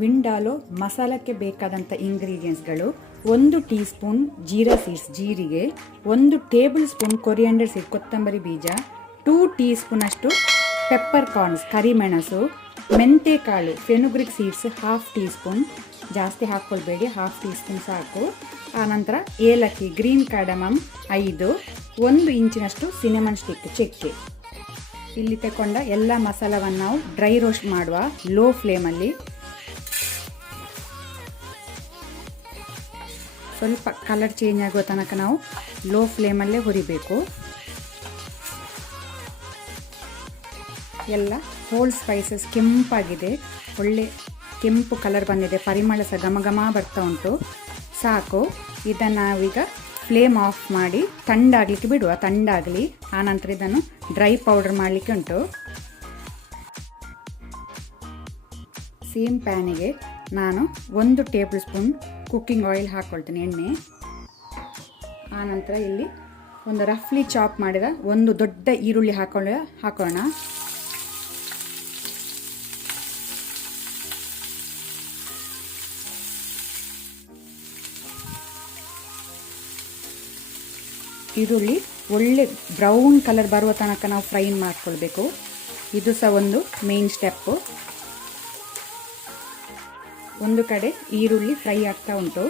ವಿಂಡಾಲೋ ಮಸಾಲಕ್ಕೆ ಬೇಕಾದಂಥ ಇಂಗ್ರೀಡಿಯೆಂಟ್ಸ್ಗಳು 1 tea spoon jeera seeds ಜೀರಿಗೆ, 1 table spoon coriander seed ಕೊತ್ತಂಬರಿ ಬೀಜ, 2 ಟೀ ಸ್ಪೂನ್ ಅಷ್ಟು ಪೆಪ್ಪರ್ ಕಾರ್ನ್ಸ್ ಕರಿಮೆಣಸು, ಮೆಂತೆಕಾಳು ಫೆನುಗ್ರಿಕ್ ಸೀಡ್ಸ್ 1/2 ಟೀ ಸ್ಪೂನ್, ಜಾಸ್ತಿ ಹಾಕ್ಕೊಳ್ಬೇಡಿ, 1/2 ಟೀ ಸ್ಪೂನ್ ಸಾಕು. ಆನಂತರ ಏಲಕ್ಕಿ ಗ್ರೀನ್ ಕಾರ್ಡಮಮ್ 5, 1 ಇಂಚಿನಷ್ಟು ಸಿನೆಮನ್ ಸ್ಟಿಕ್ ಚಕ್ಕೆ. ಇಲ್ಲಿ ತಗೊಂಡ ಎಲ್ಲ ಮಸಾಲವನ್ನು ನಾವು ಡ್ರೈ ರೋಸ್ಟ್ ಮಾಡುವ ಲೋ ಫ್ಲೇಮಲ್ಲಿ. ಸ್ವಲ್ಪ ಕಲರ್ ಚೇಂಜ್ ಆಗೋ ತನಕ ನಾವು ಲೋ ಫ್ಲೇಮಲ್ಲೇ ಹುರಿಬೇಕು. ಎಲ್ಲ ಹೋಲ್ ಸ್ಪೈಸಸ್ ಕೆಂಪಾಗಿದೆ, ಒಳ್ಳೆ ಕೆಂಪು ಕಲರ್ ಬಂದಿದೆ, ಪರಿಮಳ ಸಹ ಘಮ ಬರ್ತಾ ಉಂಟು. ಸಾಕು. ಇದನ್ನು ನಾವೀಗ ಫ್ಲೇಮ್ ಆಫ್ ಮಾಡಿ ತಣ್ಣಗಾಗಲಿಕ್ಕೆ ಬಿಡುವ, ತಣ್ಣಗಾಗಲಿ. ಆನಂತರ ಇದನ್ನು ಡ್ರೈ ಪೌಡರ್ ಮಾಡಲಿಕ್ಕೆ ಉಂಟು. ಸೇಮ್ ಪ್ಯಾನಿಗೆ ನಾನು 1 ಟೇಬಲ್ ಸ್ಪೂನ್ ಕುಕ್ಕಿಂಗ್ ಆಯಿಲ್ ಹಾಕ್ಕೊಳ್ತೀನಿ, ಎಣ್ಣೆ. ಆನಂತರ ಇಲ್ಲಿ ಒಂದು ರಫ್ಲಿ ಚಾಪ್ ಮಾಡಿದ 1 ದೊಡ್ಡ ಈರುಳ್ಳಿ ಹಾಕೋಣ. ಈರುಳ್ಳಿ ಒಳ್ಳೆ ಬ್ರೌನ್ ಕಲರ್ ಬರುವ ತನಕ ನಾವು ಫ್ರೈ ಮಾಡ್ಕೊಳ್ಬೇಕು. ಇದು ಸಹ ಒಂದು ಮೇನ್ ಸ್ಟೆಪ್ಪು. ಒಂದು ಕಡೆ ಈರುಳ್ಳಿ ಫ್ರೈ ಆಗ್ತಾ ಉಂಟು.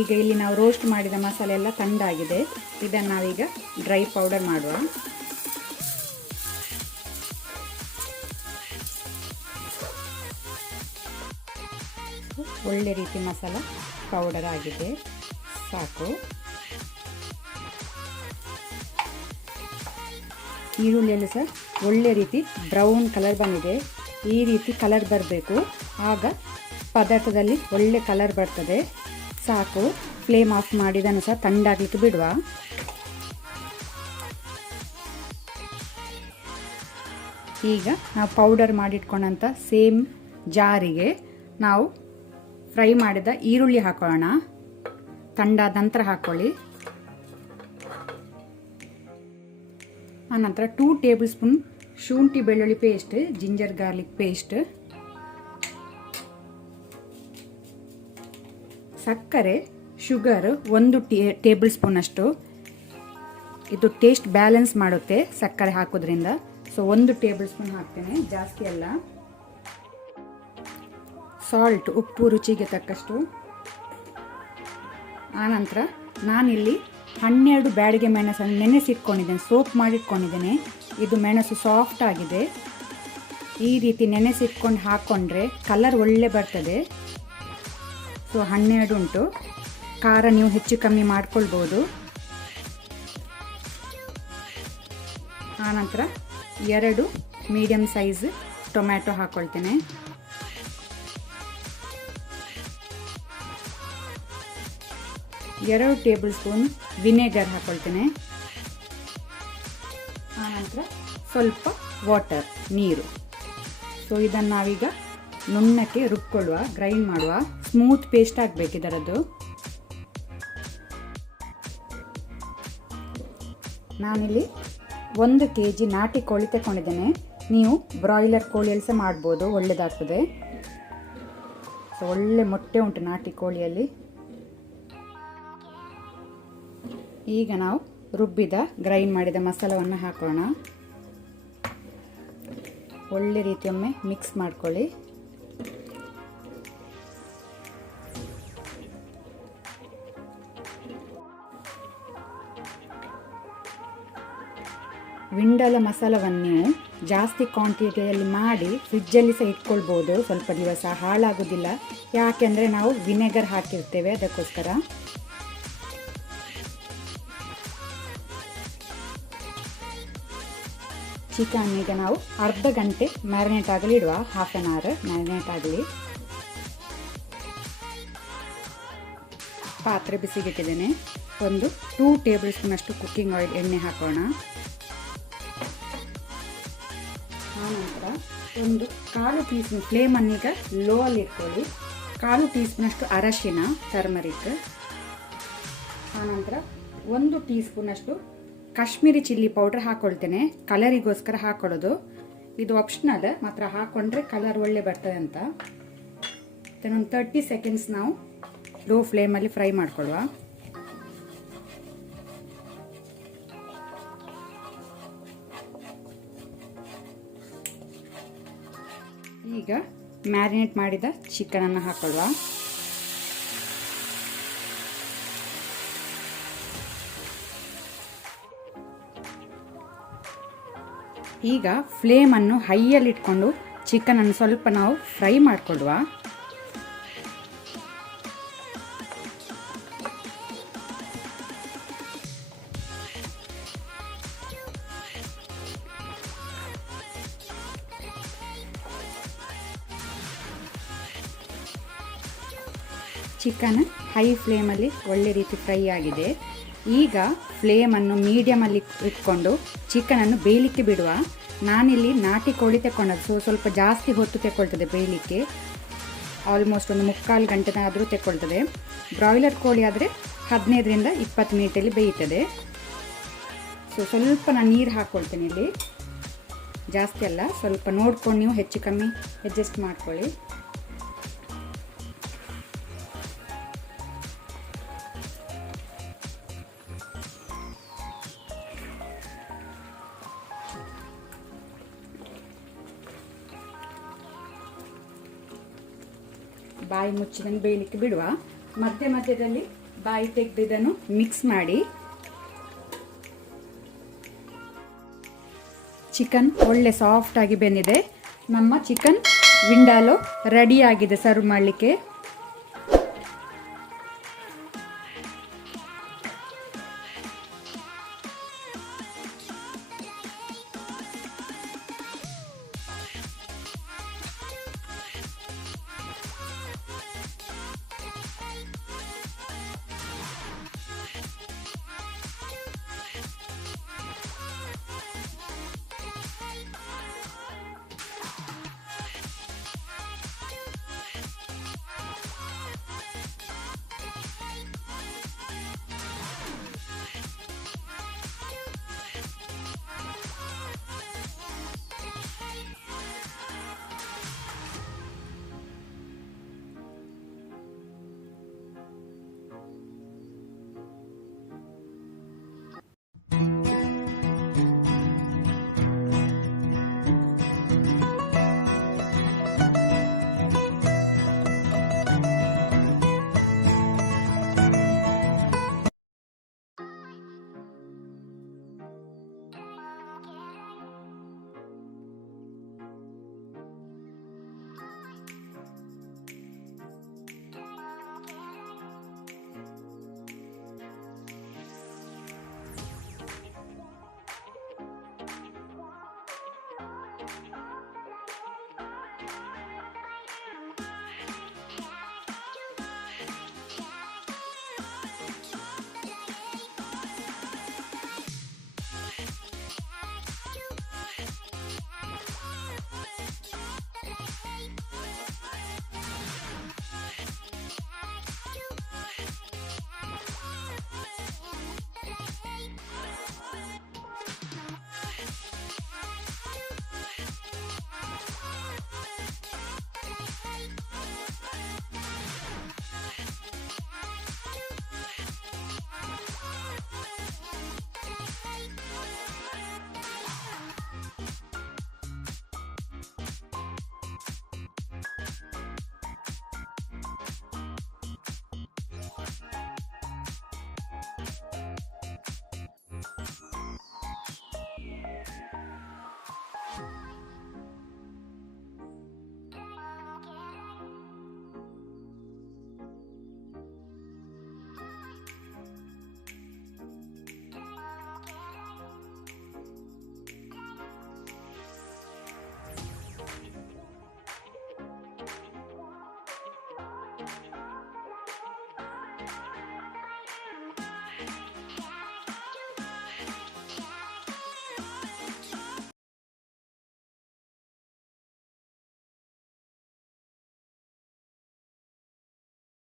ಈಗ ಇಲ್ಲಿ ನಾವು ರೋಸ್ಟ್ ಮಾಡಿದ ಮಸಾಲೆ ಎಲ್ಲ ತಣ್ಣಗಾಗಿದೆ. ಇದನ್ನು ನಾವೀಗ ಡ್ರೈ ಪೌಡರ್ ಮಾಡುವ. ಒಳ್ಳೆ ರೀತಿ ಮಸಾಲ ಪೌಡರ್ ಆಗಿದೆ, ಸಾಕು. ಈರುಳ್ಳಿಯಲ್ಲಿ ಸಹ ಒಳ್ಳೆ ರೀತಿ ಬ್ರೌನ್ ಕಲರ್ ಬಂದಿದೆ. ಈ ರೀತಿ ಕಲರ್ ಬರಬೇಕು, ಆಗ ಪದಾರ್ಥದಲ್ಲಿ ಒಳ್ಳೆ ಕಲರ್ ಬರ್ತದೆ. ಸಾಕು. ಫ್ಲೇಮ್ ಆಫ್ ಮಾಡಿದನ್ನು ಸಹ ತಣ್ಣಗಾಗಲಿಕ್ಕೆ ಬಿಡುವ. ಈಗ ನಾವು ಪೌಡರ್ ಮಾಡಿಟ್ಕೊಂಡಂಥ ಸೇಮ್ ಜಾರಿಗೆ ನಾವು ಫ್ರೈ ಮಾಡಿದ ಈರುಳ್ಳಿ ಹಾಕೊಳ್ಳೋಣ. ತಣ್ಣಾದ ನಂತರ ಹಾಕ್ಕೊಳ್ಳಿ. ಆನಂತರ 2 ಟೇಬಲ್ ಸ್ಪೂನ್ ಶುಂಠಿ ಬೆಳ್ಳುಳ್ಳಿ ಪೇಸ್ಟ್, ಜಿಂಜರ್ ಗಾರ್ಲಿಕ್ ಪೇಸ್ಟ್, ಸಕ್ಕರೆ, ಶುಗರ್ 1 ಟೇಬಲ್ ಸ್ಪೂನ್ ಅಷ್ಟು. ಇದು ಟೇಸ್ಟ್ ಬ್ಯಾಲೆನ್ಸ್ ಮಾಡುತ್ತೆ ಸಕ್ಕರೆ ಹಾಕೋದ್ರಿಂದ. ಸೊ 1 ಟೇಬಲ್ ಸ್ಪೂನ್ ಹಾಕ್ತೇನೆ, ಜಾಸ್ತಿ ಅಲ್ಲ. ಸಾಲ್ಟ್, ಉಪ್ಪು ರುಚಿಗೆ ತಕ್ಕಷ್ಟು. ಆನಂತರ ನಾನಿಲ್ಲಿ 12 ಬ್ಯಾಡಿಗೆ ಮೆಣಸನ್ನು ನೆನೆಸಿಟ್ಕೊಂಡಿದ್ದೇನೆ, ಸೋಪ್ ಮಾಡಿಟ್ಕೊಂಡಿದ್ದೇನೆ. ಇದು ಮೆಣಸು ಸಾಫ್ಟ್ ಆಗಿದೆ. ಈ ರೀತಿ ನೆನೆಸಿಟ್ಕೊಂಡು ಹಾಕ್ಕೊಂಡ್ರೆ ಕಲರ್ ಒಳ್ಳೆ ಬರ್ತದೆ. ಸೊ 12 ಉಂಟು. ಖಾರ ನೀವು ಹೆಚ್ಚು ಕಮ್ಮಿ ಮಾಡ್ಕೊಳ್ಬೋದು. ಆನಂತರ 2 ಮೀಡಿಯಮ್ ಸೈಜ್ ಟೊಮ್ಯಾಟೊ ಹಾಕ್ಕೊಳ್ತೇನೆ. ಎರಡು ಟೇಬಲ್ ಸ್ಪೂನ್ ವಿನೆಗರ್ ಹಾಕ್ಕೊಳ್ತೇನೆ. ಆನಂತರ ಸ್ವಲ್ಪ ವಾಟರ್, ನೀರು. ಸೊ ಇದನ್ನು ನಾವೀಗ ನುಣ್ಣಕ್ಕೆ ರುಬ್ಕೊಳ್ಳುವ, ಗ್ರೈಂಡ್ ಮಾಡುವ. ಸ್ಮೂತ್ ಪೇಸ್ಟ್ ಆಗಬೇಕು ಇದರದ್ದು. ನಾನಿಲ್ಲಿ 1 kg ನಾಟಿ ಕೋಳಿ ತಗೊಂಡಿದ್ದೇನೆ. ನೀವು ಬ್ರಾಯ್ಲರ್ ಕೋಳಿಯಲ್ಲಿ ಸಹ ಮಾಡ್ಬೋದು, ಒಳ್ಳೆಯದಾಗ್ತದೆ. ಸೊ ಒಳ್ಳೆ ಮೊಟ್ಟೆ ಉಂಟು ನಾಟಿ ಕೋಳಿಯಲ್ಲಿ. ಈಗ ನಾವು ರುಬ್ಬಿದ ಗ್ರೈಂಡ್ ಮಾಡಿದ ಮಸಾಲವನ್ನು ಹಾಕೋಣ. ಒಳ್ಳೆ ರೀತಿಯೊಮ್ಮೆ ಮಿಕ್ಸ್ ಮಾಡ್ಕೊಳ್ಳಿ. ವಿಂಡಾಲ ಮಸಾಲವನ್ನು ನೀವು ಜಾಸ್ತಿ ಕ್ವಾಂಟಿಟಿಯಲ್ಲಿ ಮಾಡಿ ಫ್ರಿಜ್ಜಲ್ಲಿ ಸಹ ಇಟ್ಕೊಳ್ಬೋದು, ಸ್ವಲ್ಪ ದಿವಸ ಹಾಳಾಗೋದಿಲ್ಲ. ಯಾಕೆಂದರೆ ನಾವು ವಿನೆಗರ್ ಹಾಕಿರ್ತೇವೆ, ಅದಕ್ಕೋಸ್ಕರ. ಚಿಕನ್ ಈಗ ನಾವು ಅರ್ಧ ಗಂಟೆ ಮ್ಯಾರಿನೇಟ್ ಆಗಲಿ ಇಡುವ, 1/2 an hour ಮ್ಯಾರಿನೇಟ್ ಆಗಲಿ. ಪಾತ್ರೆ ಬಿಸಿಗಿಟ್ಟಿದ್ದೇನೆ. 2 ಟೇಬಲ್ ಸ್ಪೂನ್ ಅಷ್ಟು ಕುಕ್ಕಿಂಗ್ ಆಯಿಲ್, ಎಣ್ಣೆ ಹಾಕೋಣ. ಆನಂತರ 1/4 ಟೀ ಸ್ಪೂನ್, ಫ್ಲೇಮನ್ನೀಗ ಲೋ ಅಲ್ಲಿ ಇಟ್ಕೊಳ್ಳಿ, 1/4 ಟೀ ಸ್ಪೂನ್ ಅಷ್ಟು ಅರಶಿನ ಟರ್ಮರಿಕ್. ಆನಂತರ 1 ಟೀ ಸ್ಪೂನ್ ಅಷ್ಟು ಕಾಶ್ಮೀರಿ ಚಿಲ್ಲಿ ಪೌಡರ್ ಹಾಕ್ಕೊಳ್ತೇನೆ, ಕಲರಿಗೋಸ್ಕರ ಹಾಕೊಳ್ಳೋದು. ಇದು ಆಪ್ಷನಲ್, ಮಾತ್ರ ಹಾಕ್ಕೊಂಡ್ರೆ ಕಲರ್ ಒಳ್ಳೆ ಬರ್ತದೆ ಅಂತ. ಒಂದು 30 ಸೆಕೆಂಡ್ಸ್ ನಾವು ಲೋ ಫ್ಲೇಮಲ್ಲಿ ಫ್ರೈ ಮಾಡ್ಕೊಳ್ಳುವ. ಈಗ ಮ್ಯಾರಿನೇಟ್ ಮಾಡಿದ ಚಿಕನನ್ನು ಹಾಕೊಳ್ಳುವ. ಈಗ ಫ್ಲೇಮನ್ನು ಹೈಯಲ್ಲಿ ಇಟ್ಕೊಂಡು ಚಿಕನನ್ನು ಸ್ವಲ್ಪ ನಾವು ಫ್ರೈ ಮಾಡಿಕೊಳ್ಳುವ. ಚಿಕನ್ ಹೈ ಫ್ಲೇಮಲ್ಲಿ ಒಳ್ಳೆ ರೀತಿ ಫ್ರೈ ಆಗಿದೆ. ಈಗ ಫ್ಲೇಮನ್ನು ಮೀಡಿಯಮಲ್ಲಿ ಇಟ್ಕೊಂಡು ಚಿಕನನ್ನು ಬೇಯಲಿಕ್ಕೆ ಬಿಡುವ. ನಾನಿಲ್ಲಿ ನಾಟಿ ಕೋಳಿ ತಗೊಂಡದ್ದು, ಸ್ವಲ್ಪ ಜಾಸ್ತಿ ಹೊತ್ತು ತಗೊಳ್ತದೆ ಬೇಯಲಿಕ್ಕೆ. ಆಲ್ಮೋಸ್ಟ್ ಒಂದು 3/4 ಗಂಟೆನಾದರೂ ತಗೊಳ್ತದೆ. ಬ್ರಾಯ್ಲರ್ ಕೋಳಿ ಆದರೆ 15ರಿಂದ 20 ಮಿನಿಟಲ್ಲಿ ಬೇಯ್ತದೆ. ಸ್ವಲ್ಪ ನಾನು ನೀರು ಹಾಕ್ಕೊಳ್ತೇನೆ ಇಲ್ಲಿ, ಜಾಸ್ತಿ ಅಲ್ಲ, ಸ್ವಲ್ಪ ನೋಡ್ಕೊಂಡು ನೀವು ಹೆಚ್ಚು ಕಮ್ಮಿ ಅಡ್ಜಸ್ಟ್ ಮಾಡ್ಕೊಳ್ಳಿ. ಬಾಯಿ ಮುಚ್ಚಿದನ್ನು ಬೇಯಲಿಕ್ಕೆ ಬಿಡುವ. ಮಧ್ಯದಲ್ಲಿ ಬಾಯಿ ತೆಗೆದು ಇದನ್ನು ಮಿಕ್ಸ್ ಮಾಡಿ. ಚಿಕನ್ ಒಳ್ಳೆ ಸಾಫ್ಟ್ ಆಗಿ ಬೆಂದಿದೆ. ನಮ್ಮ ಚಿಕನ್ ವಿಂಡಾಲೋ ರೆಡಿ ಆಗಿದೆ ಸರ್ವ್ ಮಾಡಲಿಕ್ಕೆ.